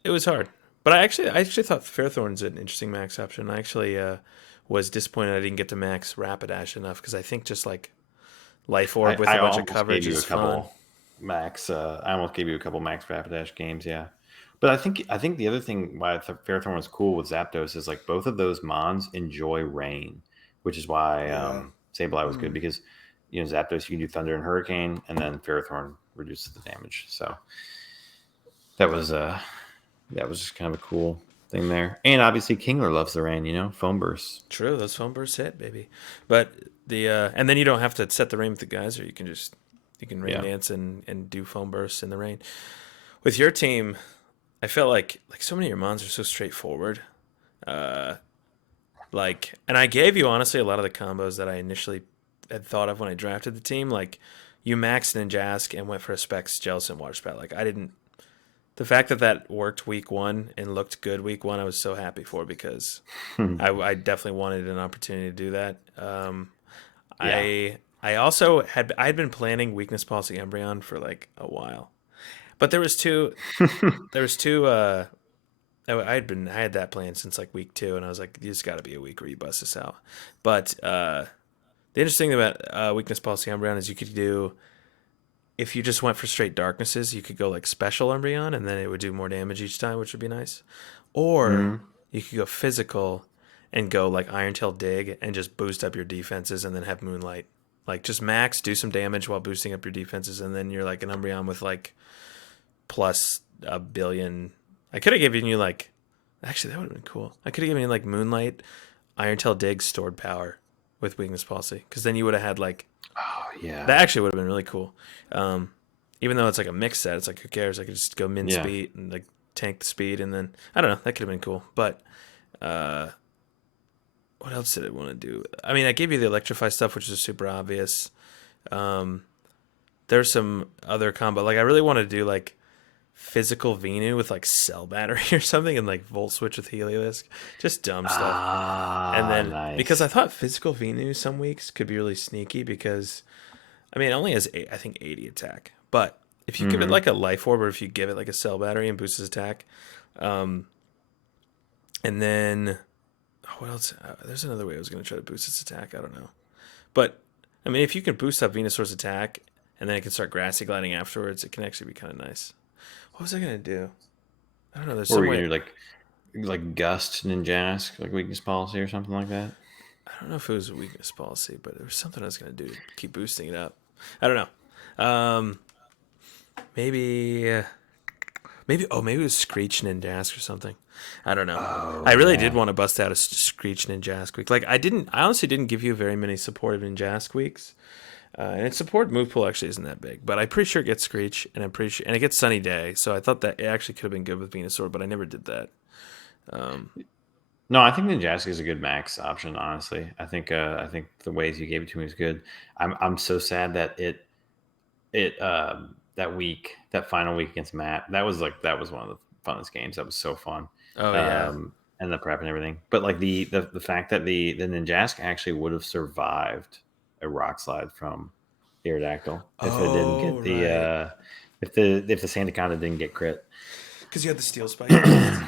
it was hard. But I actually thought Fairthorn's an interesting max option. I actually was disappointed I didn't get to max Rapidash enough because I think just like Life Orb with I a bunch of almost gave coverage you is a fun. couple max. I almost gave you a couple max Rapidash games. Yeah, but I think the other thing why Ferrothorn was cool with Zapdos is like both of those Mons enjoy rain, which is why Yeah. Sableye was good Hmm. because Zapdos, you can do Thunder and Hurricane, and then Ferrothorn reduces the damage. So that was that was just kind of a cool thing there. And obviously Kingler loves the rain. Foam bursts. True, those phone bursts hit, baby. But the and then you don't have to set the rain with the geyser. You can just you can rain Yeah. dance and do foam bursts in the rain. With your team, I felt like so many of your mons are so straightforward. Uh, and I gave you honestly a lot of the combos that I initially had thought of when I drafted the team. Like you maxed Ninjask and went for a Specs, Jellicent, Water Spout. Like I didn't. The fact that that worked week one and looked good week one, I was so happy for because I definitely wanted an opportunity to do that. Yeah. I also had been planning weakness policy Embryon for like a while, but there was two I had that plan since like week two, and I was like, there's got to be a week where you bust this out. But the interesting thing about weakness policy Umbreon is you could do if you just went for straight darknesses, you could go like special Umbreon, and then it would do more damage each time, which would be nice. Or Mhm. you could go physical and go like Iron Tail Dig and just boost up your defenses, and then have Moonlight. Like just max, do some damage while boosting up your defenses, and then you're like an Umbreon with like plus a billion. I could have given you like, actually that would have been cool. I could have given you like Moonlight, Iron Tail Dig, stored power with weakness policy, because then you would have had like Oh yeah. that actually would have been really cool. Um, Even though it's like a mix set, it's like who cares? I could just go min Yeah. speed and like tank the speed, and then I don't know. That could have been cool. But uh, what else did I want to do? I mean, I gave you the electrify stuff, which is super obvious. Um, there's some other combo. Like I really want to do like physical Venu with like cell battery or something, and like volt switch with Heliolisk, just dumb stuff. And Ah, then because I nice. thought physical Venu some weeks could be really sneaky because I mean it only has I think 80 attack, but if you give it Mm-hmm. like a life orb or if you give it like a cell battery and boosts its attack, um, and then what else? There's another way I was going to try to boost its attack. I don't know, but I mean if you can boost up Venusaur's attack and then it can start grassy gliding afterwards, it can actually be kind of nice. What was I going to do? I don't know. There's Or some we can way. do like Gust Ninjask, like weakness policy or something like that. I don't know if it was a weakness policy, but there was something I was going to do to keep boosting it up. I don't know. Maybe, maybe it was Screech Ninjask or something. I don't know. I Oh really did yeah. want to bust out a Screech Ninjask week. Like I honestly didn't give you very many supportive Ninjask weeks. And its support move pool actually isn't that big, but I'm pretty sure it gets Screech, and I'm pretty sure, and it gets Sunny Day. So I thought that it actually could have been good with Venusaur, but I never did that. Um, No, I think Ninjask is a good max option. Honestly, I think the ways you gave it to me is good. I'm so sad that that week, that final week against Matt, that was one of the funnest games. That was so fun. oh yeah. And the prep and everything. But like the fact that the Ninjask actually would have survived a rock slide from Aerodactyl if it didn't Oh get right. if the Sandaconda didn't get crit. Because you had the steel spike. Because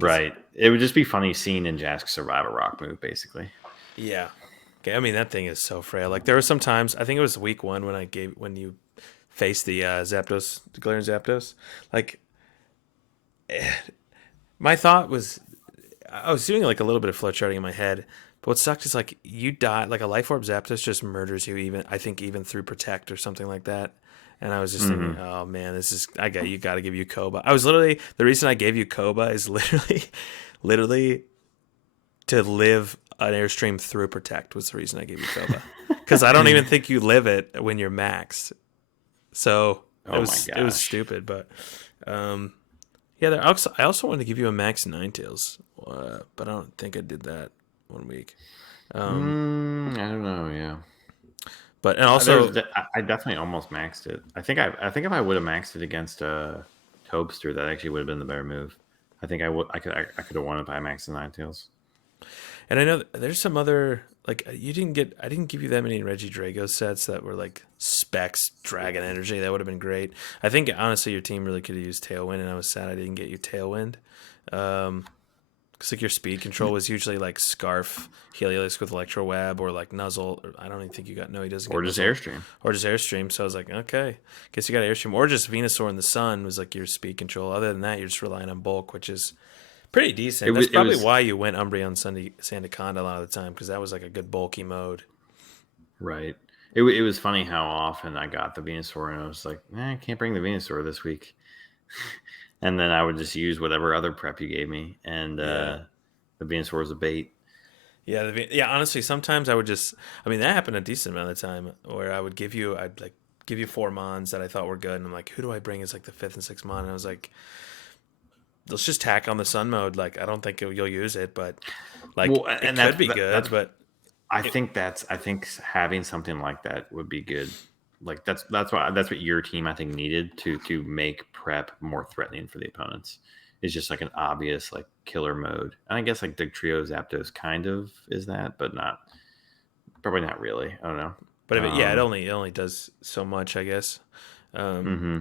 Right. It would just be funny seeing Ninjask survive a rock move, basically. yeah. Okay, I mean that thing is so frail. Like there were some times I think it was week one when you faced the Zapdos, the Galarian Zapdos. Like my thought was I was doing like a little bit of flow charting in my head. But what sucked is like you die like a Life Orb Zapdos just murders you even I think even through Protect or something like that. And I was just thinking, Hmm. oh man, this is I got you got to give you Koba. I was literally the reason I gave you Koba is literally, literally to live an Airstream through Protect was the reason I gave you Koba. Because I don't even think you live it when you're maxed. So Oh my it was gosh. stupid, but um, yeah. I also wanted to give you a max Ninetales, but I don't think I did that one week. Um, I don't know. Yeah. but and also I definitely almost maxed it. I think if I would have maxed it against Tobster, that actually would have been the better move. I think I could have won it by maxing Ninetales. and I know there's some other like you didn't get I didn't give you that many Reggie Drago sets that were like specs Dragon Energy. That would have been great. I think honestly your team really could have used Tailwind, and I was sad I didn't get you Tailwind. Um, Because like your speed control was usually like Scarf, Heliolisk with Electro Web, or like Nuzzle. Or I don't even think you got no, he doesn't get Or just Nuzzle, Airstream. or just Airstream. So I was like, okay, guess you got Airstream, or just Venusaur in the Sun was like your speed control. Other than that, you're just relying on Bulk, which is pretty decent. That's It probably was why you went Umbreon Sandaconda a lot of the time because that was like a good bulky mode. right. It was funny how often I got the Venusaur, and I was like, I can't bring the Venusaur this week. And then I would just use whatever other prep you gave me, and Yeah. the Venusaur was a bait. Yeah, yeah. Honestly, sometimes I would just. I mean, that happened a decent amount of time where I'd like give you four mons that I thought were good, and I'm like, who do I bring as like the fifth and sixth mon? And I was like, let's just tack on the sun mode. Like, I don't think you'll use it, but like Well, it and could be good. that's But it, I think having something like that would be good. Like that's what your team I think needed to make prep more threatening for the opponents. Is just like an obvious like killer mode. And I guess like the trio Zapdos kind of is that, but not probably not really. I don't know. but if yeah, it only does so much, I guess. Um, Mm-hmm.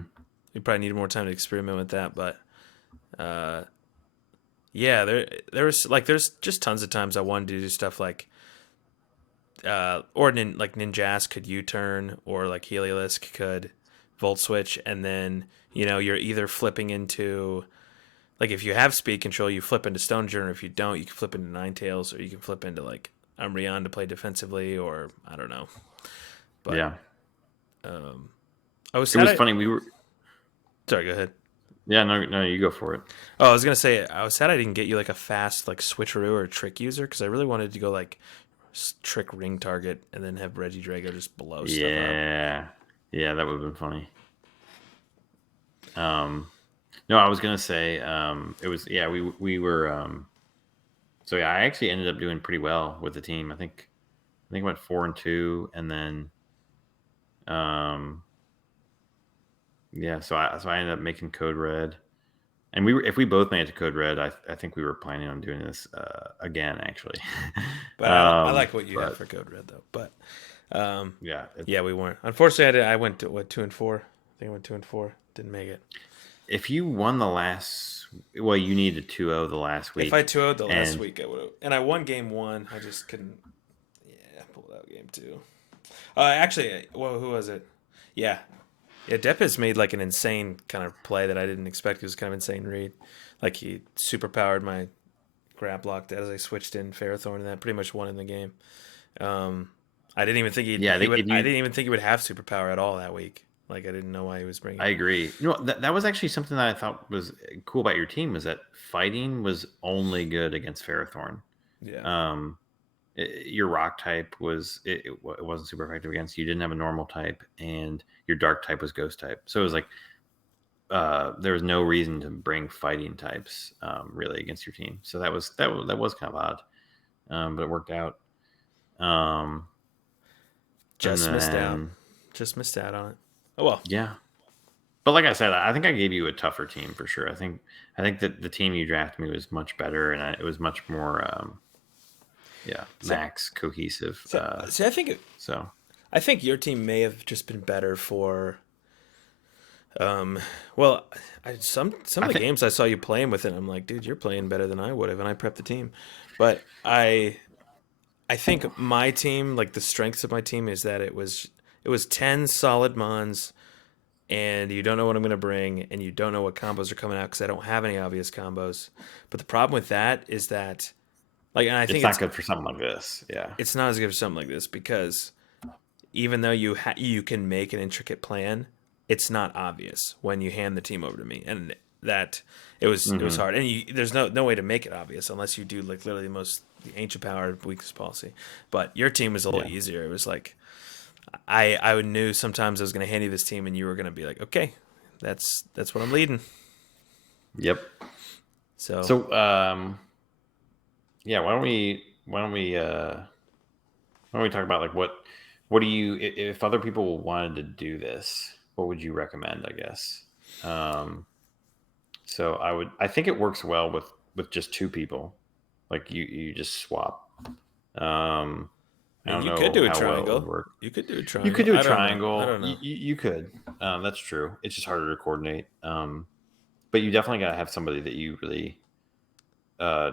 we probably need more time to experiment with that, but uh, yeah, there was like there's just tons of times I wanted to do stuff like like Ninjask could U-turn or like Heliolisk could Volt Switch, and then you're either flipping into like if you have speed control, you flip into Stone Journey. If you don't, you can flip into Ninetales, or you can flip into like Umbreon to play defensively, or I don't know. But Yeah, I was it sad. was funny. We were Sorry, go ahead. yeah. No, you go for it. Oh, I was gonna say I was sad I didn't get you like a fast like switcheroo or trick user because I really wanted to go like trick ring target and then have Reggie Drago just blow stuff up. Yeah, yeah, that would have been funny. Um, no, I was gonna say it was yeah. We were so yeah. I actually ended up doing pretty well with the team. I think I went 4-2, and then um Yeah, so I ended up making Code Red, and if we both made it to Code Red, I think we were planning on doing this again actually. But I like what you have But for Code Red though. But um, yeah, yeah, we weren't. Unfortunately, I went to what 2-4. I think I went 2-4. Didn't make it. if you won the last, well, you needed 2-0 the last If I week, 2-0'd the last and week, I would have. And I won game one. I just couldn't. Yeah, pull out game two. Actually, well, who was it? Yeah, yeah. Deppis made like an insane kind of play that I didn't expect. It was kind of insane read. Like he super powered my grab block as I switched in Ferrothorn, and that pretty much won in the game. Um, I didn't even think yeah, I he think would. if I you, didn't even think he would have superpower at all that week. Like I didn't know why he was bringing I it. agree. You know, that was actually something that I thought was cool about your team was that fighting was only good against Ferrothorn. Yeah. Um, your rock type it wasn't super effective against you. Didn't have a normal type, and your dark type was ghost type. So it was like there was no reason to bring fighting types really against your team. So that was kind of odd, but it worked out. Um, and Just missed out. then Just missed out on it. Oh well. yeah, but like I said, I think I gave you a tougher team for sure. I think that the team you drafted me was much better, and it was much more yeah, So, max cohesive. see, So I think your team may have just been better for. Um, well, some I of the think games I saw you playing with it, I'm like, dude, you're playing better than I would have, and I prepped the team. But I think my team, like the strengths of my team, is that it was 10 solid mons, and you don't know what I'm going to bring, and you don't know what combos are coming out because I don't have any obvious combos. But the problem with that is that, like, and I it's think not good for something like this. Yeah. it's not as good for something like this because even though you can make an intricate plan, it's not obvious when you hand the team over to me, and that it was Hmm. hard. And there's no way to make it obvious unless you do like literally the ancient power weakest policy. But your team was a little Yeah. easier. It was like I knew sometimes I was going to hand you this team, and you were going to be like, okay, that's what I'm leading. Yep. So So yeah, why don't we talk about like what do you if other people wanted to do this, what would you recommend, I guess? Um so I think it works well with just two people. Like you just swap. Um I I mean, don't you could know do a how well it would triangle. work. You could do a You could triangle. do a I don't know. I triangle. don't know. You could. That's true. It's just harder to coordinate. But you definitely got to have somebody that you really uh,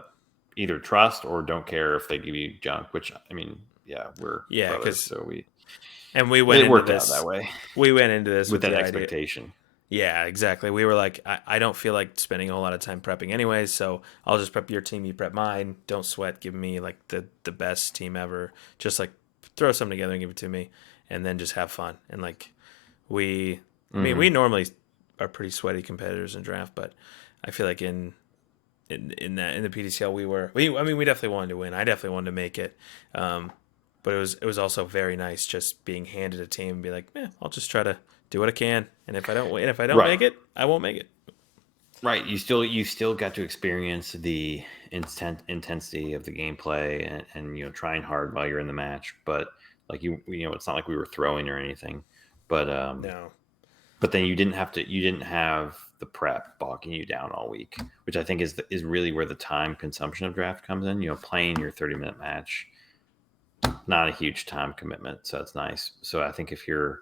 either trust or don't care if they give you junk. Which I mean, yeah, we're Yeah, brothers, because so and we went it into worked out this. that way We went into this with with that the idea. expectation. Yeah, exactly. We were like, I don't feel like spending a whole lot of time prepping anyways, so I'll just prep your team, you prep mine. Don't sweat. Give me like the best team ever. Just like throw something together and give it to me, and then just have fun. And like we, I mean, we Hmm. normally are pretty sweaty competitors in draft, but I feel like in the PDCL I mean we definitely wanted to win. I definitely wanted to make it. Um, but it was also very nice just being handed a team and be like, I'll just try to do what I can, and if I don't Right, make it, I won't make it. right. You still got to experience the intensity of the gameplay and trying hard while you're in the match. But like it's not like we were throwing or anything. But No, but then you didn't have the prep bogging you down all week, which I think is really where the time consumption of draft comes in. Playing your 30-minute match, not a huge time commitment, so it's nice. So I think if you're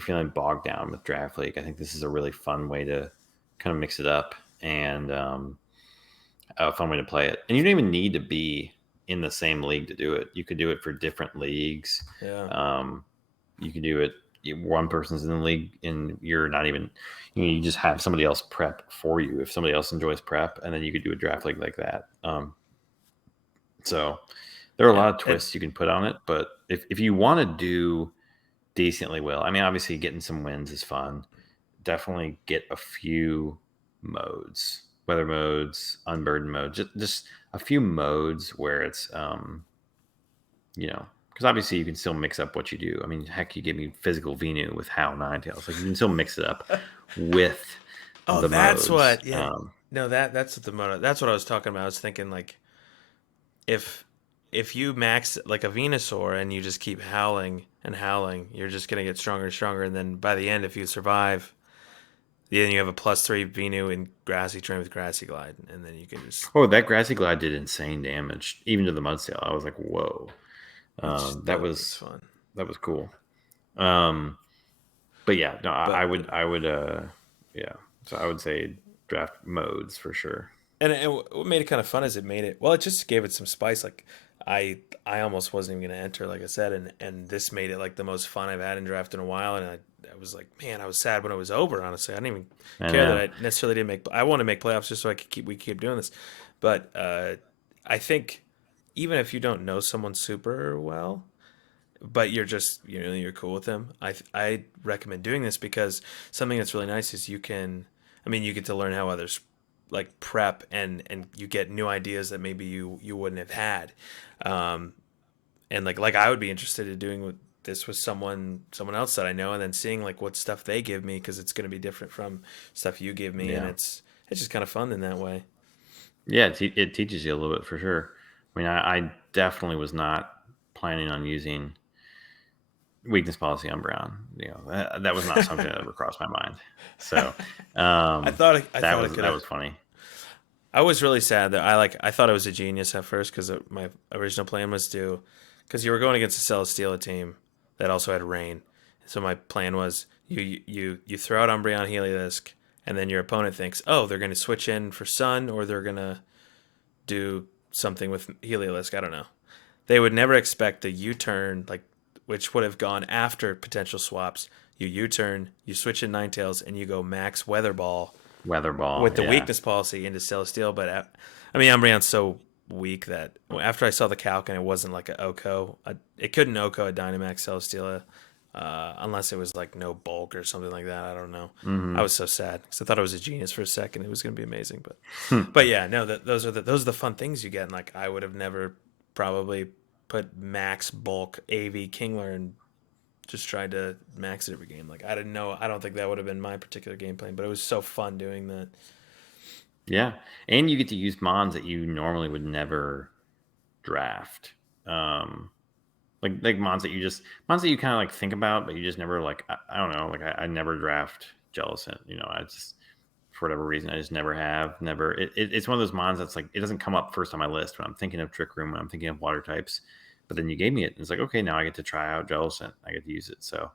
feeling bogged down with draft league, I think this is a really fun way to kind of mix it up and a fun way to play it. And you don't even need to be in the same league to do it. You could do it for different leagues. yeah, Um, you can do it. One person's in the league, and you're not even. You just have somebody else prep for you if somebody else enjoys prep, and then you could do a draft league like that. So there are a yeah, lot of twists you can put on it, but if you want to do decently well, I mean, obviously getting some wins is fun. Definitely get a few modes, weather modes, unburdened mode, just a few modes where it's because obviously you can still mix up what you do. I mean, heck, you give me physical Venu with How Ninetales. Like you can still mix it up with Oh, the that's modes. what. Yeah, no, that's what the mono. That's what I was talking about. I was thinking like if if you max like a Venusaur and you just keep howling and howling, you're just gonna get stronger and stronger, and then by the end, if you survive, Yeah, and you have a +3 Venu and Grassy Train with Grassy Glide, and then you can just Oh, that grassy glide did insane damage, even to the mudsail. I was like, whoa. That it's was fun. that was cool. Um, but yeah, no, But I would yeah. So I would say draft modes for sure. and what made it kind of fun is it made it well. It just gave it some spice. Like I almost wasn't even gonna enter, like I said, and this made it like the most fun I've had in draft in a while. And I was like, man, I was sad when it was over. Honestly, I didn't even I care that know. I necessarily didn't make. I want to make playoffs just so I could keep doing this. But I think even if you don't know someone super well, but you're just you're cool with them, I recommend doing this because something that's really nice is you can, I mean, you get to learn how others like prep, and you get new ideas that maybe you wouldn't have had. um and like I would be interested in doing this with someone else that I know, and then seeing like what stuff they give me, because it's going to be different from stuff you give me, and Yeah. it's just kind of fun in that way. Yeah, it teaches you a little bit for sure. I mean, I definitely was not planning on using weakness policy on Brown. That was not something that ever crossed my mind. So I that thought I was could that have. was funny. I was really sad that I thought I was a genius at first, because my original plan was to, because you were going against a Celesteela team that also had rain. So my plan was you throw out Umbreon Heliolisk, and then your opponent thinks, oh, they're going to switch in for Sun, or they're going to do something with Heliolisk. I don't know. They would never expect the U-turn, like, which would have gone after potential swaps. You U-turn, you switch in Ninetales, and you go max Weather Ball Weather ball, with the yeah. weakness policy into Celesteal. But I mean, Umbreon's so weak that after I saw the calc and it wasn't like a OHKO, it couldn't OHKO a Dynamax Celesteela, unless it was like no bulk or something like that. I don't know. I Hmm. was so sad because I thought I was a genius for a second. It was going to be amazing, but yeah, no, those are the fun things you get. And like I would have never probably put max bulk AV Kingler and just tried to max it every game. Like I didn't know. I don't think that would have been my particular game plan, but it was so fun doing that. Yeah, and you get to use mons that you normally would never draft. Um, like mons that you kind of like think about, but you just never like. I don't know. Like I never draft Jellicent. I just for whatever reason I just never have. Never. It's one of those mons that's like it doesn't come up first on my list when I'm thinking of Trick Room, when I'm thinking of water types. But then you gave me it, and it's like okay, now I get to try out Jellicent. I get to use it. So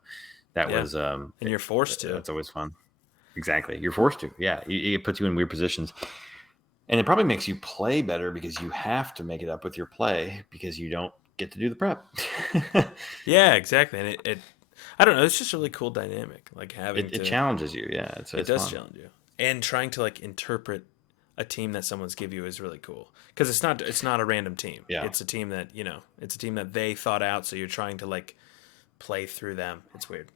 that Yeah, was and you're forced to. that's always fun. Exactly. You're forced to. Yeah. It puts you in weird positions. And it probably makes you play better because you have to make it up with your play because you don't get to do the prep. Yeah, exactly. And I don't know. It's just a really cool dynamic. Like having It to, challenges you. Yeah. it It's does fun. challenge you, and trying to like interpret a team that someone's give you is really cool, because it's not a random team. Yeah. It's a team that it's a team that they thought out. So you're trying to like play through them. It's weird.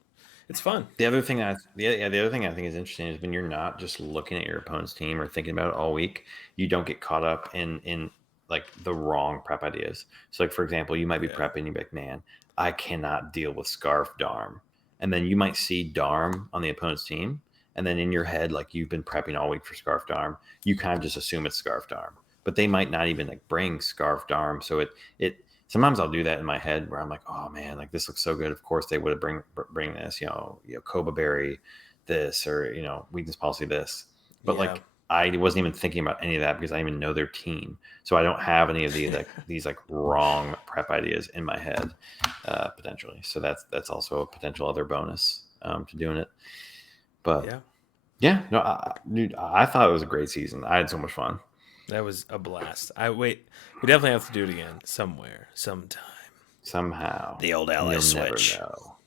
It's fun. The other thing I think is interesting is when you're not just looking at your opponent's team or thinking about it all week, you don't get caught up in like the wrong prep ideas. So like for example, you might be Yeah. prepping, you're like, man, I cannot deal with Scarf Darm. And then you might see Darm on the opponent's team, and then in your head, like you've been prepping all week for Scarf Darm, you kind of just assume it's Scarf Darm. But they might not even like bring Scarf Darm. So it sometimes I'll do that in my head where I'm like, oh man, like this looks so good. Of course they would have bring this, Koba Berry, this, or weakness policy this. But Yeah. like I wasn't even thinking about any of that because I even know their team, so I don't have any of these like wrong prep ideas in my head potentially. So that's also a potential other bonus to doing it. But Yeah. yeah, no, dude, I thought it was a great season. I had so much fun. That was a blast. We definitely have to do it again somewhere, sometime. Somehow, The old and ally you'll never switch. know.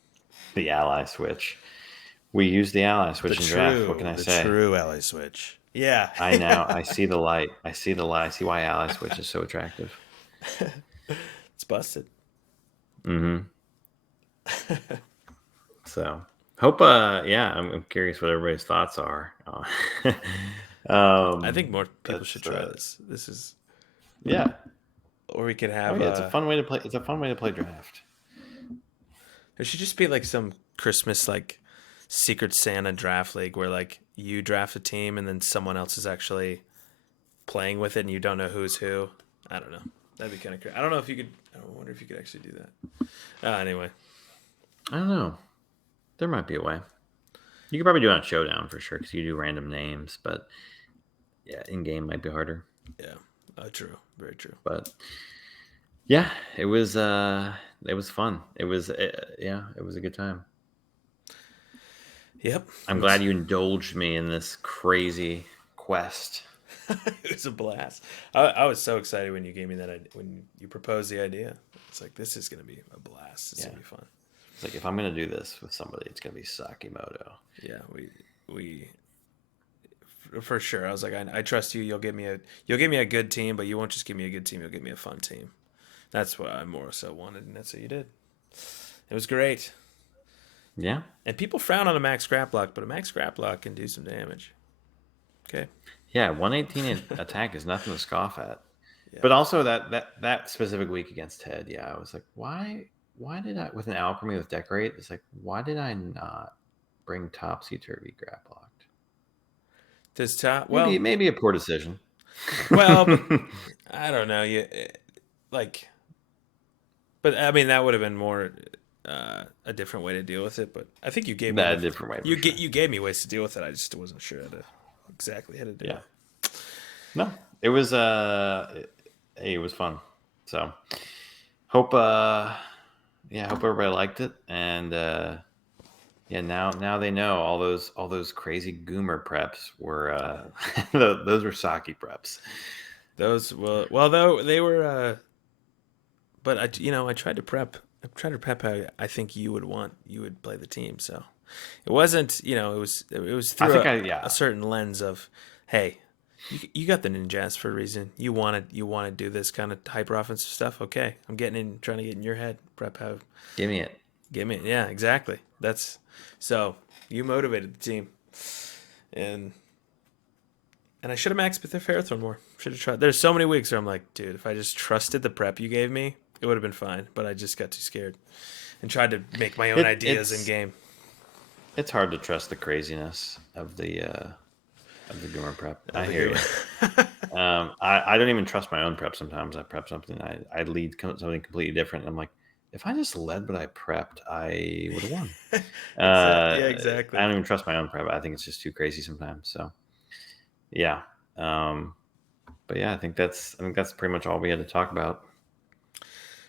The ally switch. We use the ally switch in draft. What can I The say? true ally switch. Yeah. I see the light. I see the light. I see why ally switch is so attractive. It's busted. Mm-hmm. So hope. Yeah, I'm curious what everybody's thoughts are. I think more people should That's try this. This is, yeah. or we could Oh have yeah, it's a fun way to play. It's a fun way to play draft. there should just be like some Christmas like Secret Santa draft league where like you draft a team and then someone else is actually playing with it and you don't know who's who. I don't know. That'd be kind of crazy. I don't know if you could. I wonder if you could actually do that. Anyway, I don't know. There might be a way. You could probably do it on Showdown for sure because you do random names, but yeah, in game might be harder. Yeah, true, very true. But yeah, it was fun. It was yeah, it was a good time. Yep, it I'm was. glad you indulged me in this crazy quest. It was a blast. I was so excited when you gave me when you proposed the idea. It's like this is gonna be a blast. This is Yeah, gonna be fun. it's like if I'm gonna do this with somebody, it's gonna be Sakimoto. Yeah, we for sure. I was like, I trust you. You'll give me a good team, but you won't just give me a good team. You'll give me a fun team. That's what I more so wanted, and that's what you did. It was great. Yeah, And people frown on a max scrap block, but a max scrap block can do some damage. Okay. yeah. 118 attack is nothing to scoff at. Yeah. But also that specific week against Ted, yeah, I was like, why did I with an alchemy with decorate? It's like, why did I not bring topsy turvy grab locked? This top. Maybe a poor decision. Well, I don't know. Like, but I mean that would have been more a different way to deal with it. But I think you gave me That a enough. different way for sure. You gave me ways to deal with it. I just wasn't sure exactly how to do Yeah. it. No, it was it was fun. So hope yeah, hope everybody liked it, and yeah, now they know all those crazy Goomer preps were those were Saki preps. Those well though they were but I tried to prep. I tried to prep how I think you would play the team. So it wasn't it was I through think a certain lens of hey, you got the ninjas for a reason. You want to do this kind of hyper offensive stuff. Okay, I'm getting in, trying to get in your head. Prep how give me it. give me yeah exactly. That's so you motivated the team and. And I should have maxed with the Ferrothorn more. Should have tried. There's so many weeks where I'm like, dude, if I just trusted the prep you gave me, it would have been fine. But I just got too scared and tried to make my own ideas in game. It's hard to trust the craziness of the Goomer prep. I hear you. I don't even trust my own prep sometimes. I prep something, I lead something completely different. And I'm like, if I just led what I prepped, I would have won. Yeah, I exactly. don't even trust my own prep. I think it's just too crazy sometimes. So yeah. But yeah, I think that's pretty much all we had to talk about.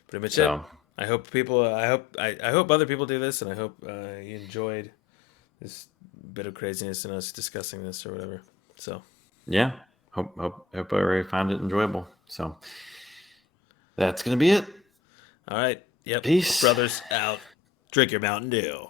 Pretty much it. So I hope people. I hope other people do this, and I hope you enjoyed this bit of craziness and us discussing this or whatever. So yeah, hope everybody found it enjoyable. So that's gonna be it. all right. Yep. Peace. Brothers out. Drink your Mountain Dew.